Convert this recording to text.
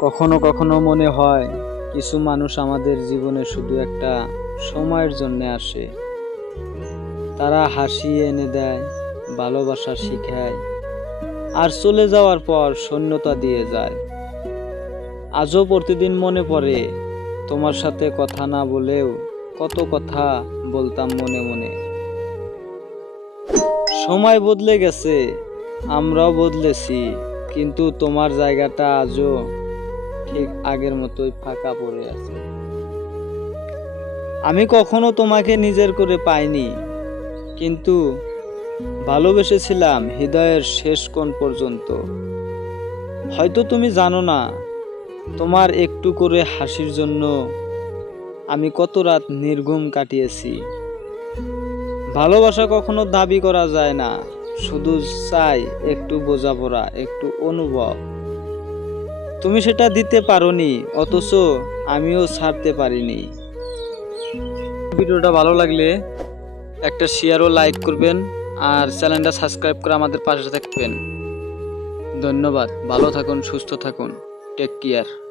কখনো কখনো মনে হয় কিছু মানুষ আমাদের জীবনে শুধু একটা সময়ের জন্য আসে। তারা হাসি এনে দেয়, ভালোবাসা শিখায়, আর চলে যাওয়ার পর শূন্যতা দিয়ে যায়। আজও প্রতিদিন মনে পড়ে, তোমার সাথে কথা না বলেও কত কথা বলতাম মনে মনে। সময় বদলে গেছে, আমরাও বদলেছি। কিন্তু তোমার জায়গাটা আজও ঠিক আগের মতোই ফাঁকা পড়ে আছে। আমি কখনো তোমাকে নিজের করে পাইনি, কিন্তু ভালোবেসেছিলাম হৃদয়ের শেষ কোণ পর্যন্ত। হয়তো তুমি জানো না, তোমার একটু করে হাসির জন্য আমি কত রাত নির্ঘুম কাটিয়েছি। ভালোবাসা কখনো দাবি করা যায় না। শুধু চাই একটু বোঝাপড়া, একটু অনুভব। তুমি সেটা দিতে পারোনি, অথচ আমিও ছাড়তে পারিনি। ভিডিওটা ভালো লাগলে একটা শেয়ার ও লাইক করবেন আর চ্যানেলটা সাবস্ক্রাইব করে আমাদের পাশে থাকবেন। ধন্যবাদ, ভালো থাকুন, সুস্থ থাকুন। Take care